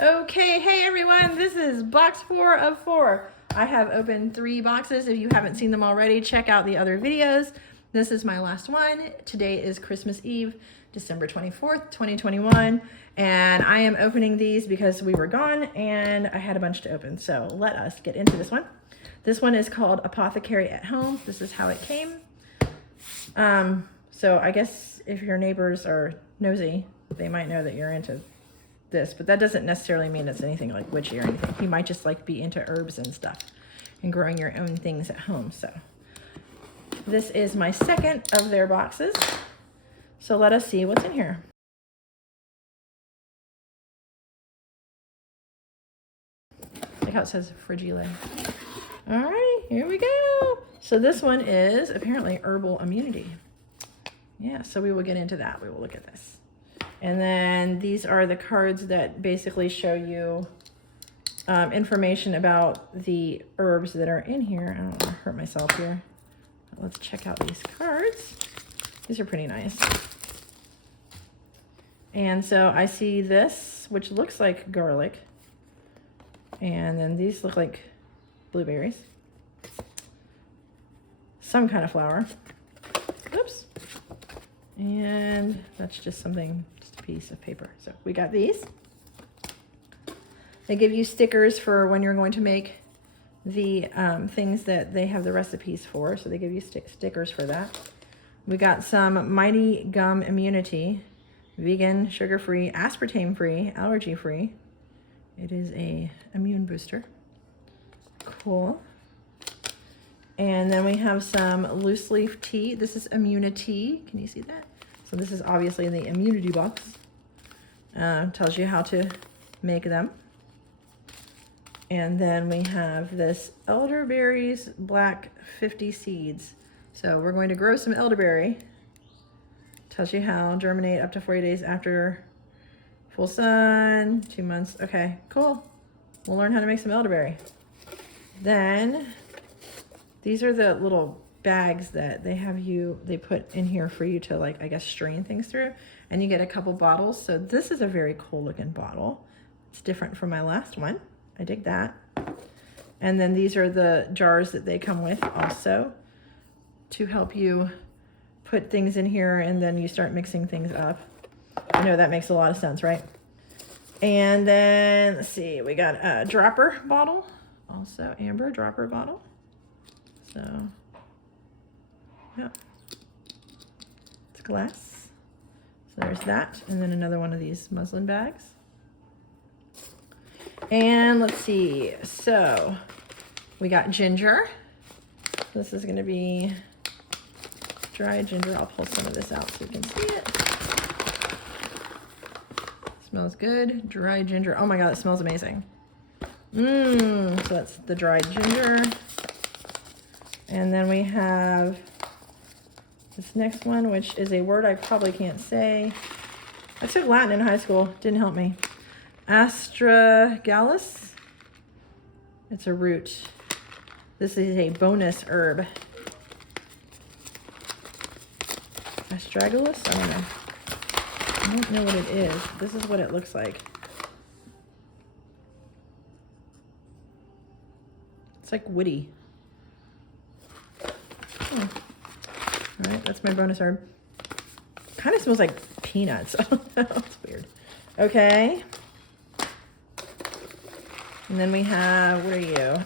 Okay, hey everyone, this is box 4 of 4. I have opened 3 boxes. If you haven't seen them already, check out the other videos. This is my last one. Today is Christmas Eve, December 24th, 2021, and I am opening these because we were gone and I had a bunch to open. So let us get into this one. This one is called Apothecary at Home. This is how it came. So I guess if your neighbors are nosy, they might know that you're into this, but that doesn't necessarily mean it's anything like witchy or anything. You might just like be into herbs and stuff and growing your own things at home. So this is my second of their boxes. So let us see what's in here. Like how it says Frigile. All right, here we go. So this one is apparently herbal immunity. Yeah, so we will get into that. We will look at this. And then these are the cards that basically show you information about the herbs that are in here. I don't want to hurt myself here. Let's check out these cards. These are pretty nice. And so I see this, which looks like garlic. And then these look like blueberries. Some kind of flower. Oops. And that's just something, just a piece of paper. So we got these. They give you stickers for when you're going to make the things that they have the recipes for. So they give you stickers for that. We got some Mighty Gum Immunity, vegan, sugar-free, aspartame-free, allergy-free. It is a immune booster. Cool. And then we have some loose leaf tea. This is immunity. Can you see that? So this is obviously in the immunity box. Tells you how to make them. And then we have this elderberries black 50 seeds. So we're going to grow some elderberry. Tells you how. Germinate up to 40 days after full sun. 2 months. Okay, cool. We'll learn how to make some elderberry. Then these are the little bags that they put in here for you to, like, I guess, strain things through. And you get a couple bottles. So this is a very cool looking bottle. It's different from my last one. I dig that. And then these are the jars that they come with also to help you put things in here and then you start mixing things up. I know that makes a lot of sense, right? And then, let's see, we got a dropper bottle. Also, amber dropper bottle. So, yeah, it's glass. So there's that. And then another one of these muslin bags. And let's see. So we got ginger. This is going to be dried ginger. I'll pull some of this out so you can see it. Smells good. Dried ginger. Oh my God, it smells amazing. So that's the dried ginger. And then we have this next one, which is a word I probably can't say. I took Latin in high school. Didn't help me. Astragalus. It's a root. This is a bonus herb. Astragalus? I don't know. I don't know what it is. This is what it looks like. It's like woody. All right, that's my bonus herb. Kind of smells like peanuts. It's weird. Okay. And then we have, what are you?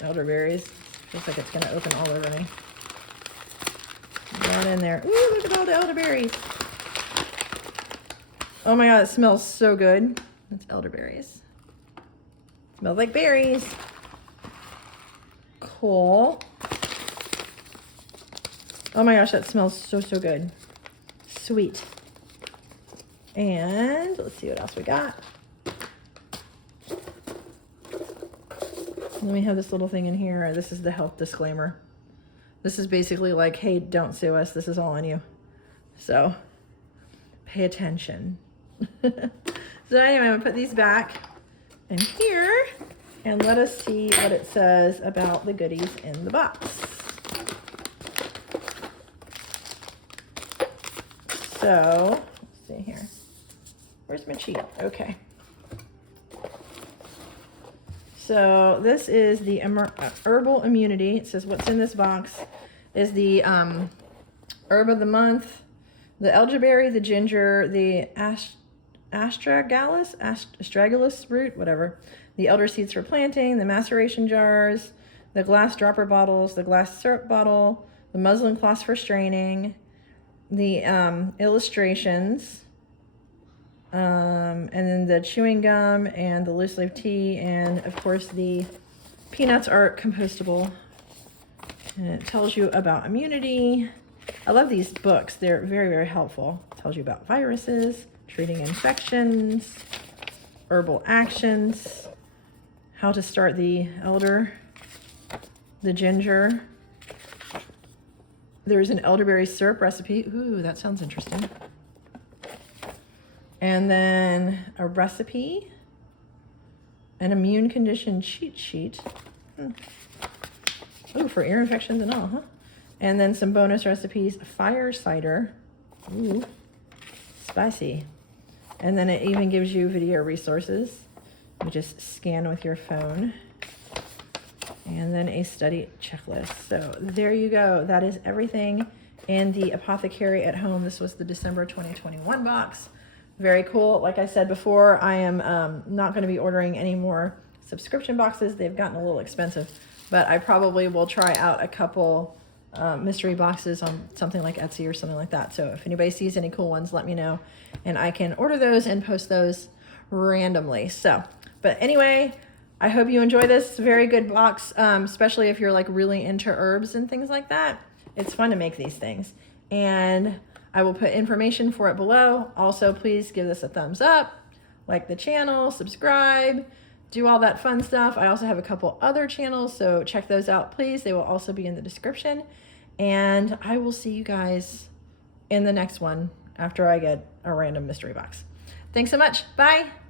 Elderberries. Looks like it's going to open all over me. Right in there. Ooh, look at all the elderberries. Oh my God, it smells so good. It's elderberries. Smells like berries. Cool. Oh my gosh, that smells so, so good. Sweet. And let's see what else we got. And then we have this little thing in here. This is the health disclaimer. This is basically like, hey, don't sue us. This is all on you. So pay attention. So anyway, I'm gonna put these back in here and let us see what it says about the goodies in the box. So, let's see here. Where's my cheat? Okay. So this is the Herbal Immunity. It says what's in this box is the herb of the month, the elderberry, the ginger, the astragalus root, whatever, the elder seeds for planting, the maceration jars, the glass dropper bottles, the glass syrup bottle, the muslin cloths for straining, the illustrations, and then the chewing gum and the loose leaf tea, and of course the peanuts are compostable. And it tells you about immunity. I love these books. They're very, very helpful. It tells you about viruses, treating infections, herbal actions, how to start the elder, the ginger. There's an elderberry syrup recipe. Ooh, that sounds interesting. And then a recipe, an immune condition cheat sheet. Ooh, for ear infections and all, huh? And then some bonus recipes, fire cider. Ooh, spicy. And then it even gives you video resources. You just scan with your phone. And then a study checklist. So there you go. That is everything in the Apothecary at Home. This was the December 2021 box. Very cool. Like I said before, I am not going to be ordering any more subscription boxes. They've gotten a little expensive, but I probably will try out a couple mystery boxes on something like Etsy or something like that. So if anybody sees any cool ones, let me know, and I can order those and post those randomly. So, but anyway, I hope you enjoy this. Very good box, especially if you're like really into herbs and things like that. It's fun to make these things, and I will put information for it below. Also, please give this a thumbs up, like the channel, subscribe, do all that fun stuff. I also have a couple other channels, so check those out, please. They will also be in the description. And I will see you guys in the next one after I get a random mystery box. Thanks so much. Bye.